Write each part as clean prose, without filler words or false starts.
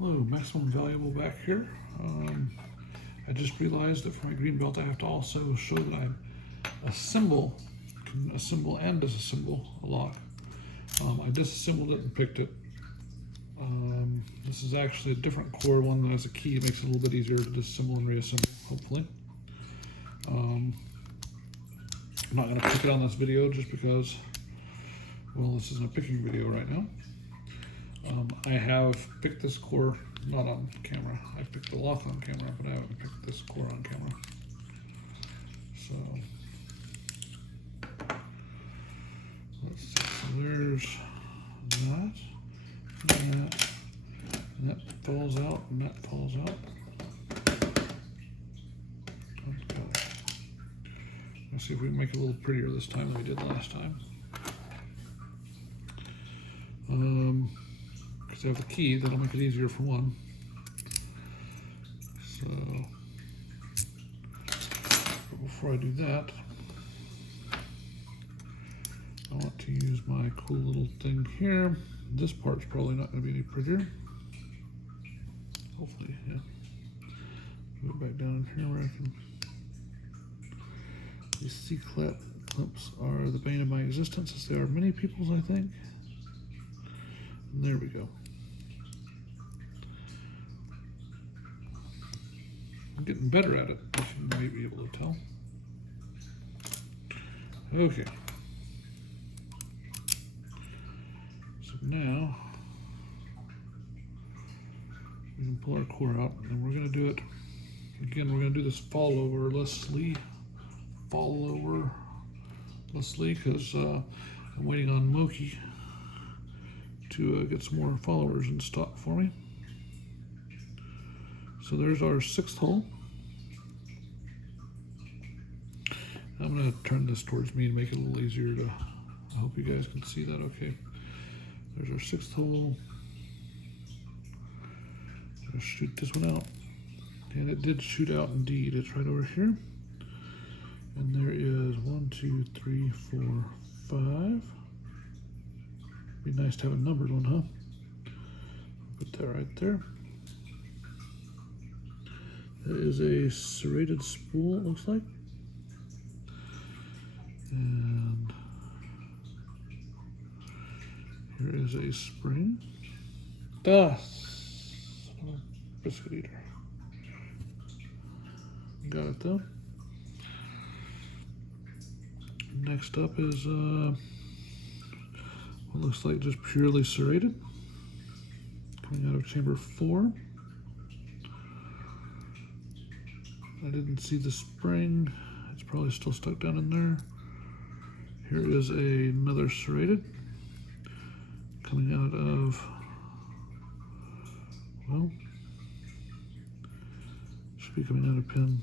Hello, Maximum Valuable back here. I just realized that for my green belt I have to also show that I can assemble and disassemble a lock. I disassembled it and picked it. This is actually a different core one that has a key. It makes it a little bit easier to disassemble and reassemble, hopefully. I'm not going to pick it on this video just because, well, this isn't a picking video right now. I have picked this core, not on camera. I picked the lock on camera, but I haven't picked this core on camera. So, let's see. So there's that, and that falls out, and that falls out. Okay. Let's see if we can make it a little prettier this time than we did last time. Because I have the key, that'll make it easier for one. So, but before I do that, I want to use my cool little thing here. This part's probably not going to be any prettier. Hopefully, yeah. Go back down in here where I can. These C-clips are the bane of my existence, as they are many people's, I think. And there we go. I'm getting better at it, as you might be able to tell. Okay. So now we can pull our core out, and we're going to do it again. We're going to do this followerlessly, because I'm waiting on Moki to get some more followers in stock for me. So there's our 6th hole. I'm going to turn this towards me and make it a little easier to, I hope you guys can see that okay. There's our 6th hole. I'll shoot this one out. And it did shoot out indeed. It's right over here. And there is 1, 2, 3, 4, 5. Be nice to have a numbered one, huh? Put that right there. That is a serrated spool, it looks like. And here is a spring. Biscuit eater. Got it though. Next up is what looks like just purely serrated, coming out of chamber 4. I didn't see the spring. It's probably still stuck down in there. Here is another serrated coming out of, well, should be coming out of pin.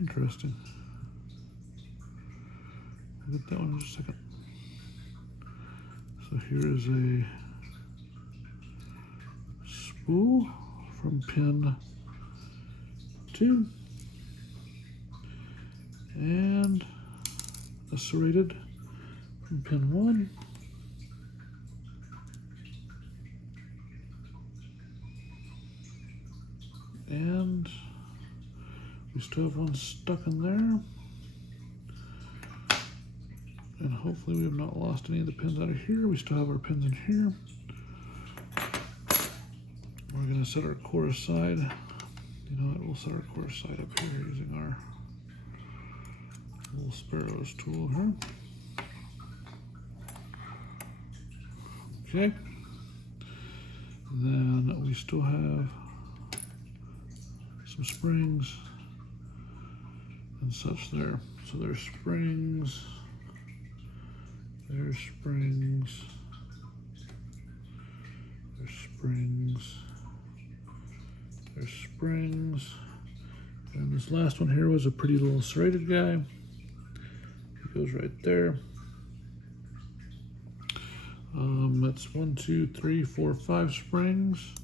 Interesting. I'll get that one in just a second. So here is a spool from pin 2 and a serrated from pin 1. And we still have one stuck in there. And hopefully we have not lost any of the pins out of here. We still have our pins in here. We're going to set our core aside. You know what? We'll set our core aside up here using our little sparrows tool here. Okay. Then we still have some springs and such there. So there's springs. There's springs. There's springs. There's springs. And this last one here was a pretty little serrated guy. It goes right there. That's 1, 2, 3, 4, 5 springs.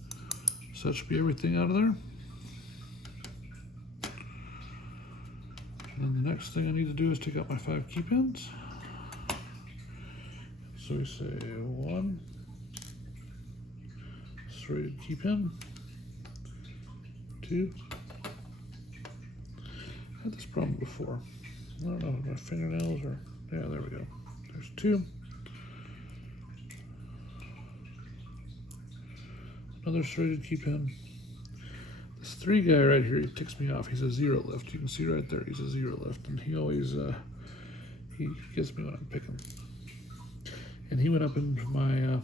So that should be everything out of there. And the next thing I need to do is take out my 5 key pins. So we say 1 serrated key pin, 2. I had this problem before. I don't know if my fingernails are, yeah, there we go. There's 2. Another serrated key pin. This 3 guy right here, he ticks me off. He's a 0 lift. You can see right there, he's a 0 lift. And he always, he gets me when I'm picking. And he went up into my,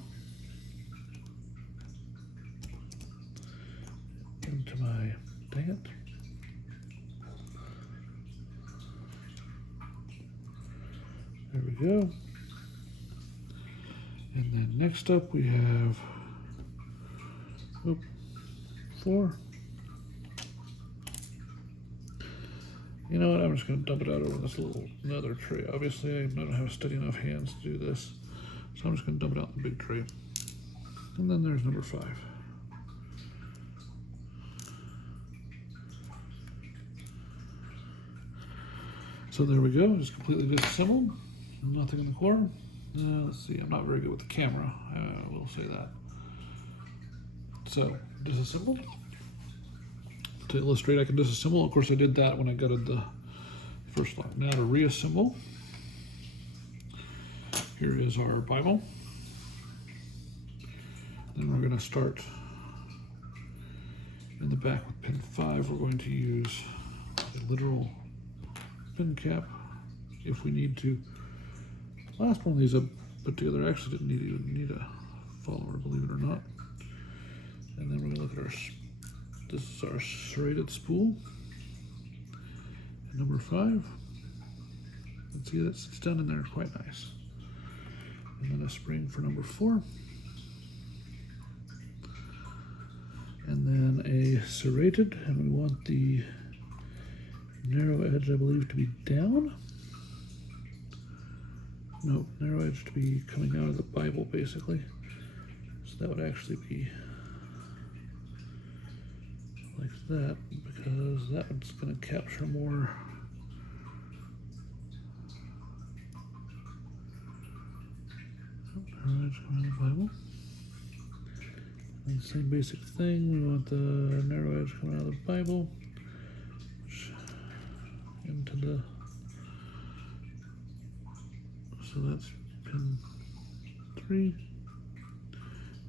dang it. There we go. And then next up we have 4. You know what, I'm just going to dump it out over this little another tray. Obviously I don't have steady enough hands to do this, so I'm just going to dump it out in the big tray. And then there's number 5. So there we go, just completely disassembled. Nothing in the core. Let's see, I'm not very good with the camera, I will say that. So, disassembled. To illustrate, I can disassemble. Of course, I did that when I gutted the first lock. Now to reassemble. Here is our Bible. Then we're going to start in the back with pin 5. We're going to use a literal pin cap if we need to. The last one of these I put together actually didn't even need a follower, believe it or not. And then we're going to look at our, this is our serrated spool. And number 5. Let's see, that sits down in there quite nice. And then a spring for number 4. And then a serrated, and we want the narrow edge, I believe, to be down. No, narrow edge to be coming out of the Bible, basically. So that would actually be like that, because that one's going to capture more. Narrow edge coming out of the Bible. And the same basic thing, we want the narrow edge coming out of the Bible, into the, so that's pin 3.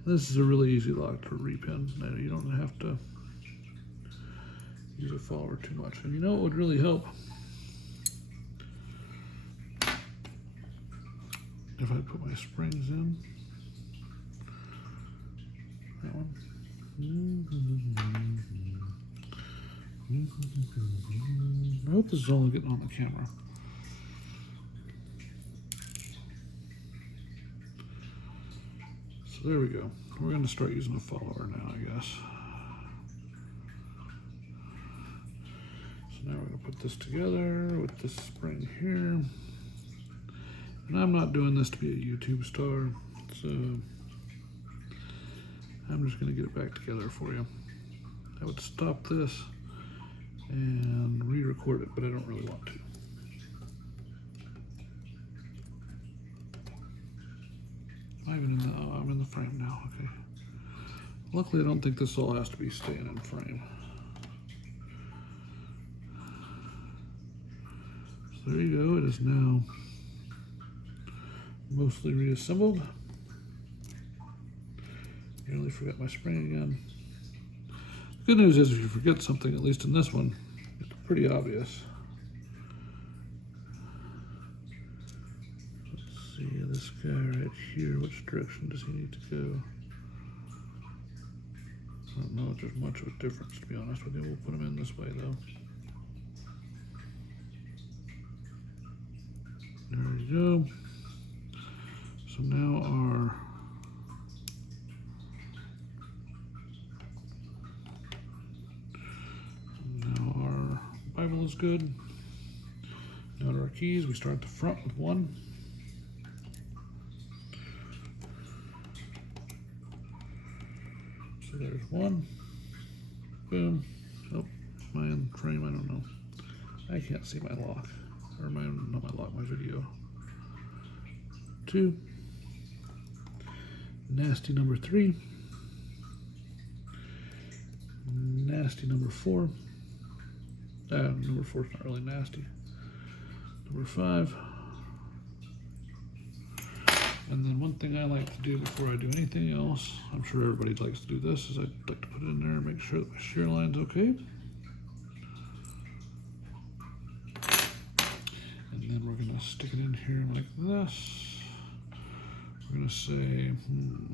This is a really easy lock to repin. Now you don't have to use a follower too much. And you know what would really help? If I put my springs in. That one. I hope this is only getting on the camera. So there we go. We're going to start using a follower now, I guess. So now we're going to put this together with this spring here. And I'm not doing this to be a YouTube star, so I'm just going to get it back together for you. I would stop this and re-record it, but I don't really want to. I'm in the frame now, okay. Luckily, I don't think this all has to be staying in frame. So there you go, it is now mostly reassembled. Nearly forgot my spring again. The good news is if you forget something, at least in this one, it's pretty obvious. Let's see, this guy right here, which direction does he need to go? I don't know if there's much of a difference, to be honest with you. We'll put him in this way, though. There we go. So now our Bible is good. Now to our keys, we start at the front with 1. So there's 1. Boom. Oh, am I in frame? I don't know. I can't see my lock. Or not my lock, my video. 2. nasty number 3, nasty number 4. Number 4 is not really nasty. Number 5. And then one thing I like to do before I do anything else, I'm sure everybody likes to do this, is I like to put it in there and make sure that my shear line's okay. And then we're going to stick it in here like this. We're going to say,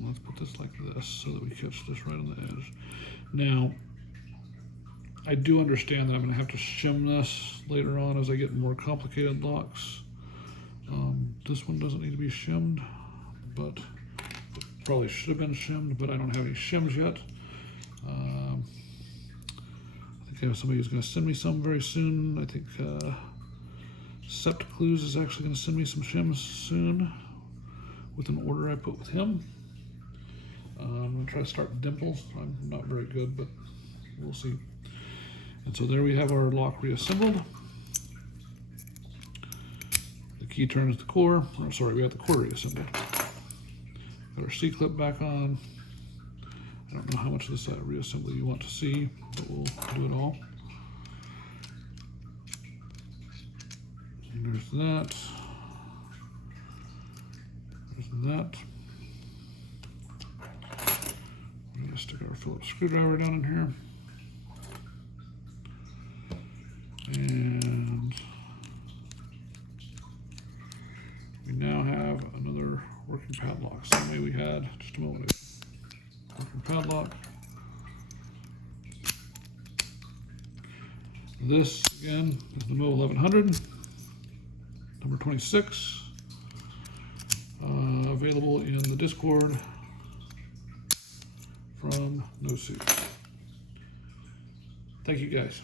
let's put this like this so that we catch this right on the edge. Now, I do understand that I'm going to have to shim this later on as I get more complicated locks. This one doesn't need to be shimmed, but it probably should have been shimmed, but I don't have any shims yet. I think I have somebody who's going to send me some very soon. I think Septiclues is actually going to send me some shims soon with an order I put with him. I'm going to try to start with dimples. I'm not very good, but we'll see. And so there we have our lock reassembled. The key turns the core. Oh, sorry, we got the core reassembled. Got our C-clip back on. I don't know how much of this reassembly you want to see, but we'll do it all. And there's that. There's that. We're going to stick our Phillips screwdriver down in here. And we now have another working padlock. Same way we had just a moment ago. Working padlock. This again is the mow1100, number 26. Available in the Discord from No Suit. Thank you guys.